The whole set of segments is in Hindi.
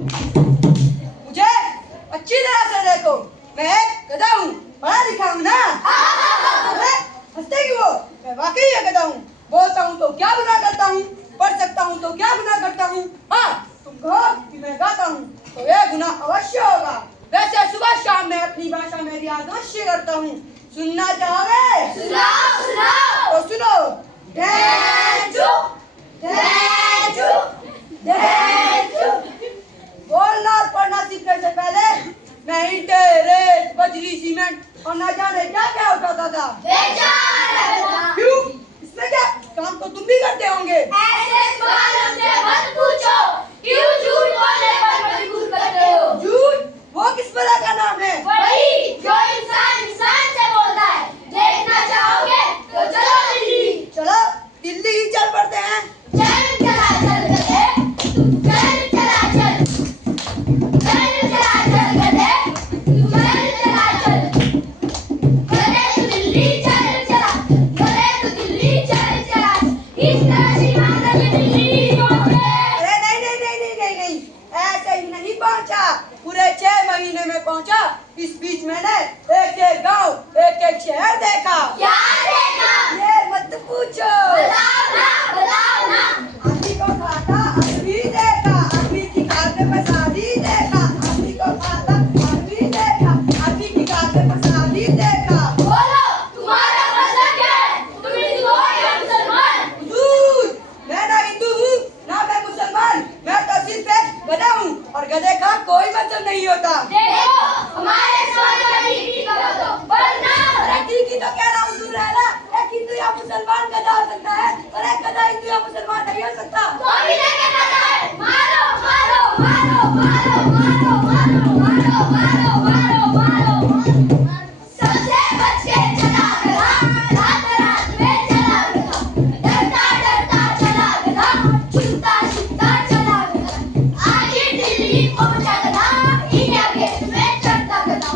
मुझे अच्छी तरह से देखो, मैं एक गधा हूँ, पढ़ा लिखा हूँ ना। अरे हंसते क्यों हो? मैं वाकई एक गधा हूँ। बोलता हूँ तो क्या गुनाह करता हूँ, पढ़ सकता हूँ तो क्या गुनाह करता हूँ। हाँ, तुम कहो कि मैं गाता हूँ तो यह गुनाह अवश्य होगा। वैसे सुबह शाम मैं अपनी भाषा में रियाज अवश्य करता हूँ। सुनना चाहोगे? सुनाओ सुनाओ। तो सुनो। ढेंचू, ढेंचू, ढेंचू। बोलना और पढ़ना सीखने से पहले मैं ईंटे, रेत, बजरी, सीमेंट और न जाने क्या क्या उठाता था। बेचारा। क्यों? इसमें क्या? काम तो तुम भी करते होंगे। ऐसे सवाल हमसे मत पूछो। क्यों झूठ बोलने पर मजबूर करते हो? झूठ? वो किस तरह का नाम है? वही जो इंसान इंसान से बोलता है। देखना चाहोगे तो चलो दिल्ली। चलो दिल्ली ही चल पड़ते हैं। चल चला चल गधे, तू चल चला चल। चल चला चल गधे, तू चल चला चल। गधे तू दिल्ली चल चला, गधे तू दिल्ली चल चला। इस तरह श्रीमान में दिल्ली पहुंचे। अरे नहीं नहीं नहीं नहीं नहीं नहीं, ऐसे ही नहीं पहुंचा। पूरे 6 महीने में पहुंचा। इस बीच मैंने एक एक गांव, एक एक शहर देखा। क्या देखा? ये मत पूछो। बताओ ना, बताओ ना। आदमी को खाता आदमी देखा, आदमी की खाते में शादी देखा, आदमी को खाता आदमी देखा, आदमी की खाते में शादी देखा। बोलो, तुम्हारा मसला क्या है? तुम हिंदू हो या मुसलमान? हुजूर, मैं ना हिंदू हूँ ना मैं मुसलमान। मैं तो सिर्फ एक गधा हूँ और गधे का कोई मतलब नहीं होता। देखो, हमारे सवाल का ठीक करो तो वरना। अरे ठीक ही तो कह रहा हूँ, दूर रहना। एक हिंदू या मुसलमान गधा हो सकता है और एक गधा हिंदू या मुसलमान नहीं हो सकता। तो अभी लेके पता है। मारो मारो मारो मारो मारो मारो मारो मारो मारो मारो। सबसे बच के चला गधा, रात रात में चला गधा। डरता डरता चला गधा, छुपता छुपता चला गधा। आगे दिल्ली पहुंचा गधा, इंडिया गेट में चढ़ता गधा।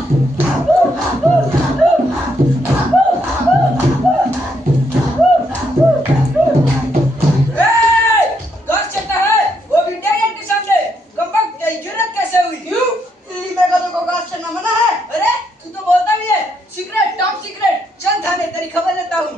घास चलता है वो भी इंडिया गेट के सामने। कमबख्त तेरी जुर्रत कैसे हुई? क्यों? दिल्ली में गधों को घास चलना मना है। अरे तू तो बोलता भी है सीक्रेट टॉप सीक्रेट। चल थाने तेरी खबर लेता हूँ।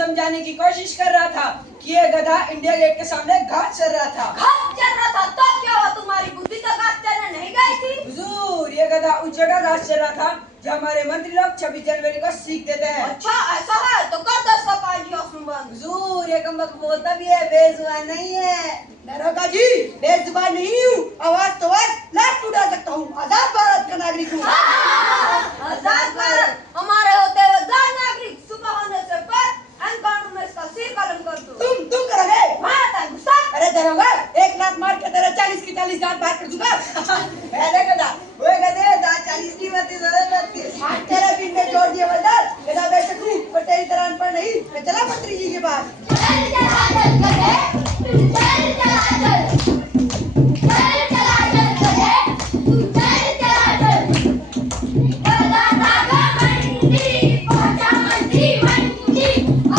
समझाने की कोशिश कर रहा था कि ये गधा इंडिया गेट के सामने घास चल रहा था। घास चल रहा था तो क्या हुआ? तुम्हारी बुद्धि तो घास चलने नहीं गई थी। हुजूर, ये गधा उस जगह घास चल रहा था जहाँ हमारे मंत्री लोग 26 जनवरी को सीख देते हैं। अच्छा ऐसा है तो कर दो इसका पाजी ऑफन। हुजूर, ये कमबख्त बोलता भी है, बेजुबान नहीं है। दरोगा जी, बेजुबान नहीं हूँ, आवाज तो बस लाख उठा सकता हूँ। आजाद भारत का नागरिक हूँ। आजाद भारत हमारे होते हुए दो नागरिक सुबह होने से पर एनकाउंटर में इसका सिर कलम कर दो। तुम करोगे? मारता है गुस्सा। अरे दरोगा, एक लात मार के तेरा 40 की 40 दांत बाहर कर दूंगा। पहले गधा, वो गधे दांत 40 की 32 आज तेरे पिंड में जोड़ दिए बंदर। गधा बेशक हूँ पर तेरी तरह अनपढ़ नहीं। मैं चला मंत्री जी के पास। चल चला चल गधे, तू चल चला चल। चल चला चल गधे, तू चल चला चल। बरदाता का मंडी पहुंचा मंत्री मंडी।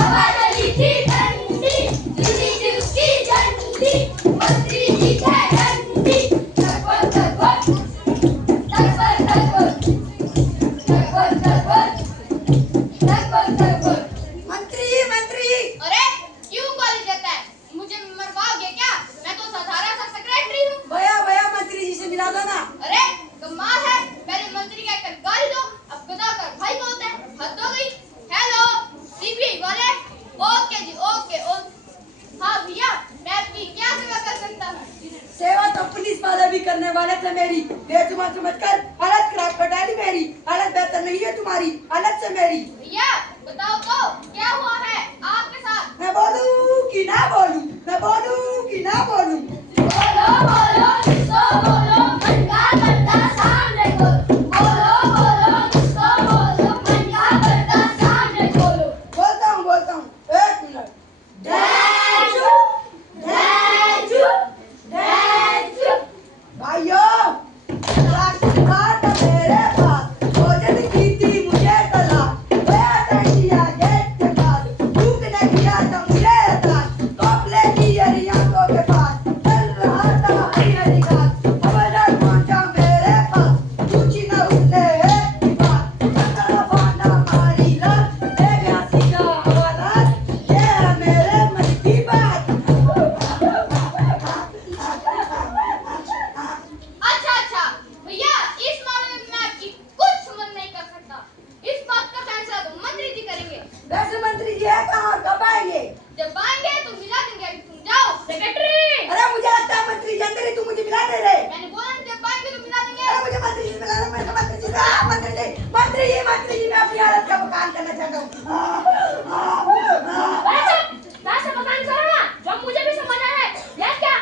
आवाज अली थी ठंडी, दिल्ली थी उसकी झंडी। मंत्री जी थे ठंडी, लगभग लगभग भी करने वाले थे मेरी बेजुबान समझकर हालत खराब कर डाली मेरी। हालत बेहतर नहीं है तुम्हारी हालत से मेरी। भैया बताओ तो क्या हुआ है आपके साथ? मैं बोलूं कि ना बोलूं, मैं बोलूं कि ना बोलूं? बोलो बोलो किसको बोलो मन का करता सामने बोलो। बोलो बोलो किसको बोलो मन का करता सामने बोलो। बोलता हूँ 1 मिनट। दैजू दैजू दैजू। भाइयों तलाक की बात है मेरे पास, भोजन की थी मुझे तलाक, गया था इंडिया गेट के पास, भूख ने किया था मुझे अताक, कॉपले की अरियातों के पास, चल रहा था हरी हरी घास, खबरदार पहुंचा मेरे पास, पूछी न उसने एक भी बात, टकरा बांधा मारी लात, ले गया सीधा हवालात, ये है मेरे मन की बात। अच्छा भैया इस मामले में मैं आपकी कुछ समझ नहीं कर सकता। इस बात का फैसला तो मंत्री जी करेंगे। वैसे मंत्री जी है कहाँ और कब आएंगे? जब आएंगे तो मिला देंगे। अभी तुम जाओ सेक्रेटरी। अरे मुझे लगता है मंत्री जी अंदर ही, तू मुझे मिला दे रहे। मैंने बोला ना जब आएंगे तो मिला देंगे। अरे मुझे मंत्री जी मिला दे, मैं मंत्री जी मैं अपनी हालत का मकान करना चाहता हूँ। वैसे मकान करो ना, जब मुझे भी समझ आ रहा है। ये क्या?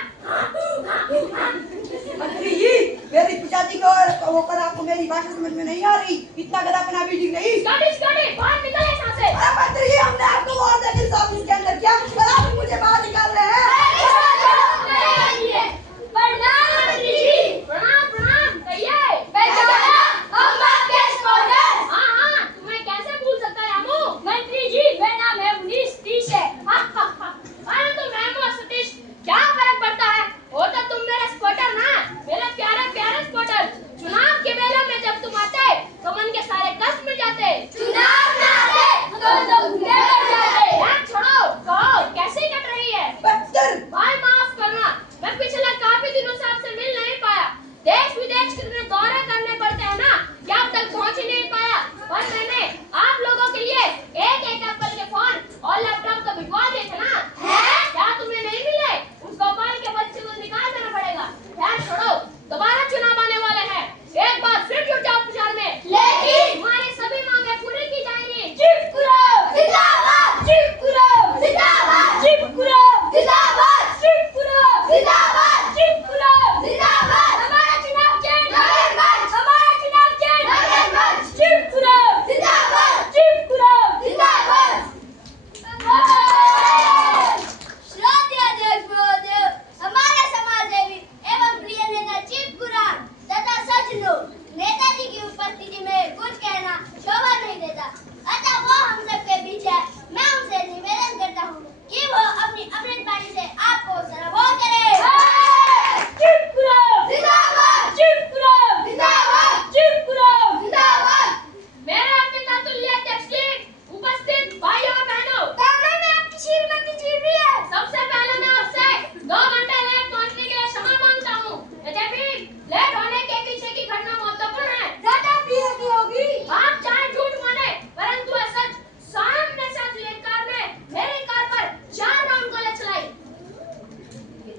मंत्री जी मेरी पिताजी को होकर आपको मेरी भाषा समझ में नहीं आ रही, इतना गधापना भी ठीक नहीं। गाड़ी बाहर निकल यहाँ से। अरे मंत्री जी हमने आपको और देखिए ऑफिस के अंदर किया, पर आप मुझे बाहर निकाल रहे हैं। प्रणाम मंत्री जी। प्रणाम कहिए। बेचारा हम आपके स्पॉटर। हाँ तुम्हें कैसे भूल सकता है अमू? मंत्री जी मेरा नाम है 1930 है। अरे तुम मैं सतीश, क्या फर्क पड़ता है? हो तो तुम मेरे स्पॉटर ना, मेरे प्यारे स्पॉटर। चुनाव के वेला में जब तुम आते तो मन के सारे कष्ट मिट जाते। चुनाव ना आते तो तुम भूखे मर जाते। यार छोड़ो, कहो कैसे कट रही है? बदतर। भाई माफ करना, मैं पिछले काफी दिनों से आपसे मिल नहीं पाया। देश विदेश के दौरे करने पड़ते हैं ना, क्या अब तक पहुंच ही नहीं पाया। पर मैंने आप लोगों के लिए एक एप्पल के फोन और लैपटॉप तो भिजवा दिए थे ना। क्या तुम्हें नहीं मिले? उस गोपाल के बच्चे को निकाल देना पड़ेगा। यार छोड़ो, दोबारा चुनाव आने वाले हैं, एक बार फिर जुट जाओ प्रचार में। लेकिन तुम्हारी सभी मांगे पूरी की जाएंगी। चिपकुरो जिंदाबाद, चिपकुरो जिंदाबाद, चिपकुरो जिंदाबाद, चिपकुरो जिंदाबाद, चिपकुरो जिंदाबाद। हमारा चुनाव चिन्ह नगरगंज, हमारा चुनाव चिन्ह नगरगंज। चिपकुरो जिंदाबाद, चिपकुरो जिंदाबाद। श्रद्धेय अध्यक्ष महोदय, हमारे समाजसेवी एवं प्रिय नेता चिपकुरा तथा सज्जनों, नेताजी की उपस्थिति में कुछ कहना शोभा नहीं देता, अतः वो हम सबके बीच है। मैं उनसे निवेदन करता हूँ कि वो अपनी अमृत वाणी से आपको सरबोध करे। चिपकुरा जिंदाबाद, चिपकुरा जिंदाबाद, चिपकुरा जिंदाबाद। मेरे पिता तुल्य अध्यक्ष जी, उपस्थित भाइयों और बहनों, ताना में आपकी श्रीमती जी भी है। सबसे पहले मैं आपसे 2 घंटे लेट पहुंचने के लिए क्षमा मांगता हूँ। यद्यपि लेट होने के पीछे की घटना महत्वपूर्ण है। ज्यादा पीने की होगी। आप चाहे झूठ माने, परंतु यह सच, सामने से अगली कार ने मेरी कार पर 4 राउंड गोली चलाई।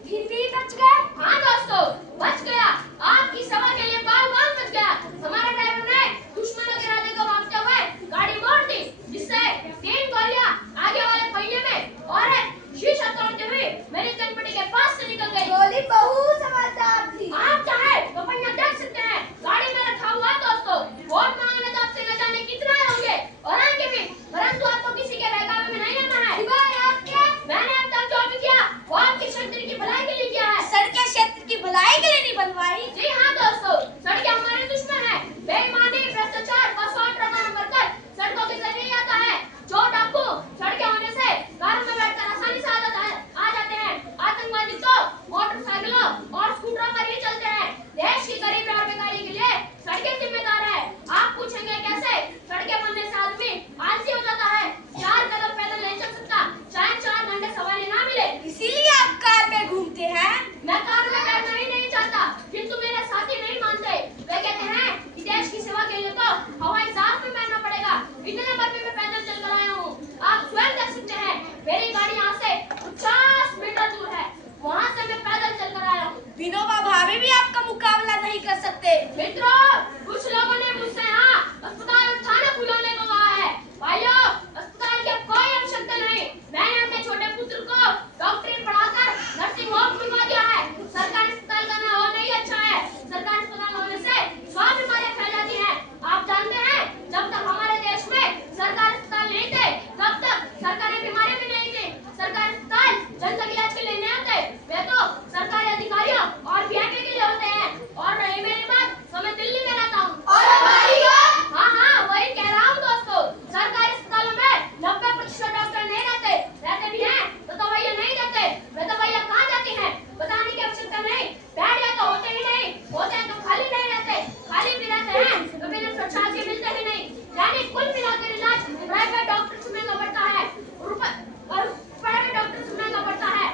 फिर भी बच गए। हाँ दोस्तों, बच गया। आपकी सभा के लिए बाल बच गया। हमारे ड्राइवर ने दुश्मनों के इरादे को भांपते हुए गाड़ी मोड़ दी, जिससे 3 गोलियां आगे वाले पहिए में और एक शीशा तोड़ते हुए मेरी चटपटी के पास से निकल गई। गोली बहुत समझदार थी। आप चाहे तो पहिया देख सकते हैं, गाड़ी में रखा हुआ दोस्तों। वोट मांगने तो आपसे न जाने कितना होंगे और आगे भी, परंतु आपको किसी के बहकावे में नहीं आना है। सिवाय आपके, मैंने अब तक जो भी किया वो आपके क्षेत्र की भलाई के लिए किया है। सड़कें क्षेत्र की भलाई के लिए नहीं बनवाई। जी हाँ दोस्तों, सड़कें हमारे दुश्मन है। बेईमानी, भ्रष्टाचार, बसौट रवाना बनकर सड़कों के जरिए आता है। जो डाकू सड़कें होने से कारों में बैठकर आसानी से आ जाते हैं। आतंकवादी तो मोटरसाइकिलों और स्कूटरों पर ही चलते हैं। देश की गरीबी और बेकारी के लिए सड़कें जिम्मेदार है। आप पूछेंगे कैसे? सड़कें बनने से आदमी आलसी हो जाता है, 4 कदम पैदल नहीं चल सकता, चाहे 4 घंटे सवारी ना मिले। इसीलिए आप कार में घूमते हैं। मैं कार में बैठना ही नहीं चाहता, किंतु मेरे साथी नहीं मानते। वे कहते हैं कि देश की सेवा के लिए तो हवाई जहाज में बैठना पड़ेगा। इतने बार मैं पैदल चलकर आया हूँ। आप स्वयं देख सकते हैं, मेरी गाड़ी यहाँ से 50 मीटर दूर है, वहाँ से मैं पैदल चलकर आया हूँ। विनोबा भावे भी आपका नहीं कर सकते। मित्रों, कुछ लोगों ने मुझसे यहाँ अस्पताल और थाना खुलवाने को कहा है। भाइयों, अस्पताल की अब कोई आवश्यकता नहीं। मैंने अपने छोटे पुत्र को डॉक्टरी पढ़ाकर नर्सिंग होम खुलवा दिया है। सरकारी अस्पताल का ना होना ही अच्छा है। सरकारी अस्पताल होने से 100 बीमारियां फैल जाती हैं। आप जानते हैं, जब तक हमारे देश में सरकारी अस्पताल नहीं थे, तब तक सरकारी बीमारियां भी नहीं थी। सरकारी अस्पताल जनता के इलाज के लिए नहीं होते, वे तो सरकारी अधिकारियों और वीआईपी के लिए होते हैं। और रही मेरी बात, तो मैं दिल्ली में रहता हूँ। हाँ, वही कह रहा हूँ दोस्तों। सरकारी अस्पतालों में 90% डॉक्टर नहीं रहते भी हैं तो दवाइयाँ नहीं देते। वे दवाइयाँ कहाँ जाती हैं बताने की आवश्यकता नहीं। बेड या तो होते ही नहीं, होते हैं तो खाली नहीं रहते, खाली भी रहते हैं तो बिना स्वच्छता के मिलते ही नहीं। यानी कुल मिलाकर इलाज प्राइवेट डॉक्टर से महंगा पड़ता है और प्राइवेट डॉक्टर से महंगा पड़ता है।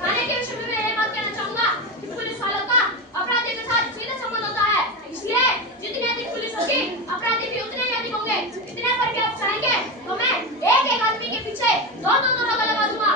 खाने के विषय में मैं ये बात कहना चाहूंगा कि पुलिस वालों का अपराधी के साथ सीधा संबंध होता है। इसलिए जितनी अधिक पुलिस होगी, अपराधी भी उतने ही अधिक होंगे। इतने पर भी आप चाहेंगे तो मैं एक आदमी के पीछे दो दरोगा लगा दूंगा।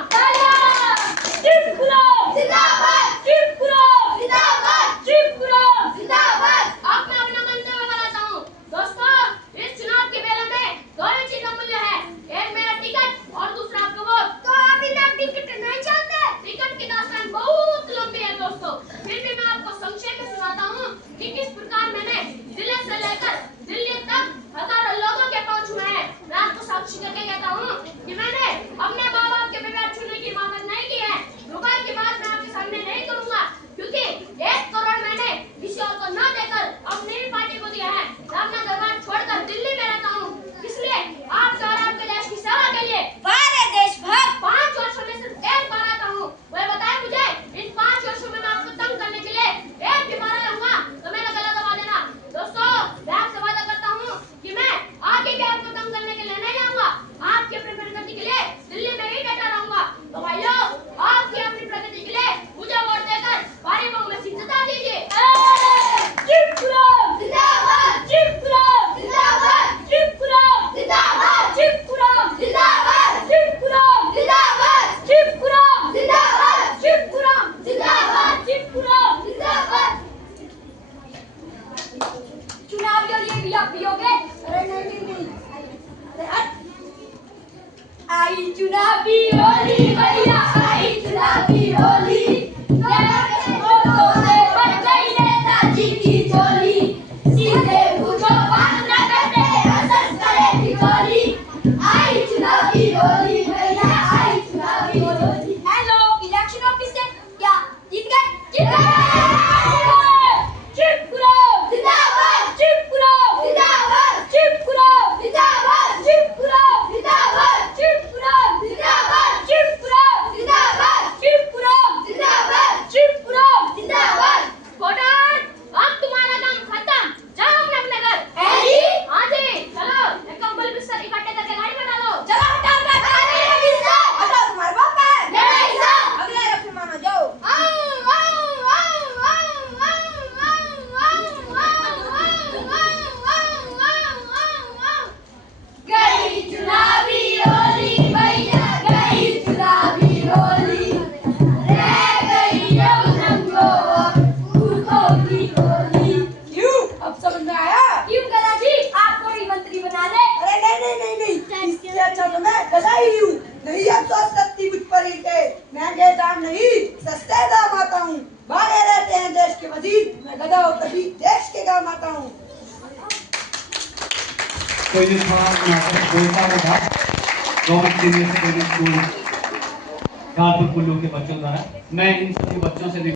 अब मैं अपना मंतव्य बनाता हूँ। दोस्तों, इस चुनाव के बेले में दोनों चीजों का मूल्य है, एक मेरा टिकट और दूसरा आपका वोट। तो आप इन्हें टिकट नहीं चाहते? टिकट की दास्तान बहुत लंबी है दोस्तों, फिर भी मैं आपको संक्षेप में सुनाता हूँ कि किस प्रकार मैंने जिले से लेकर दिल्ली तक हजारों लोगों के पहुंच हुए हैं। मैं आपको साक्षी करके कहता हूँ कि मैंने अपने माँ बाप के बगैर छूने की हिम्मत नहीं की है। रुपए की बात मैं आपके सामने नहीं करूंगा, क्योंकि 1 करोड़ मैंने किसी और को न देकर अपनी ही पार्टी को दिया है। मैं अपना दरबार छोड़कर दिल्ली में रहता हूँ, इसलिए आपके और आपके देश की सेवा के लिए वारे देशभक्त! 5 वर्षों में सिर्फ एक बार आता हूँ। वह बताए मुझे, इन 5 वर्षों में मैं आपको तंग करने के लिए एक भी बार आऊंगा तो मेरा गला दबा देना। दोस्तों, मैं आपसे वादा करता हूँ कि मैं आगे भी आपको तंग करने के लिए नहीं आऊंगा। आपकी अपनी प्रगति के लिए दिल्ली में ही डटा रहूंगा। तो भाइयों, आपकी अपनी प्रगति के लिए मुझे वोट देकर भारी बहुमत से जिता दीजिए। चुनाव के लिए भी आप पियोगे? अरे नहीं। अरे हट। आई चुनावी होली भैया, आई चुनावी होली। वोटों से बढ़ गई नेताजी की झोली। सीधे पूछो बात न करते, असर करे ठिठोली। आई चुनावी होली भैया, आई चुनावी होली। हेलो, इलेक्शन ऑफिसर, क्या जीत गए? जीत गए! नहीं अब तो सस्ती मुझ पर ईंटे, महंगे दाम नहीं सस्ते दाम आता हूँ। भागे रहते हैं देश के वजीर, मैं गधा हूँ तभी देश के काम आता हूँ। कोई भी थोड़ा नाटक बोलता होगा government senior secondary school Kanpur Kullu के बच्चों द्वारा। मैं इन सभी बच्चों से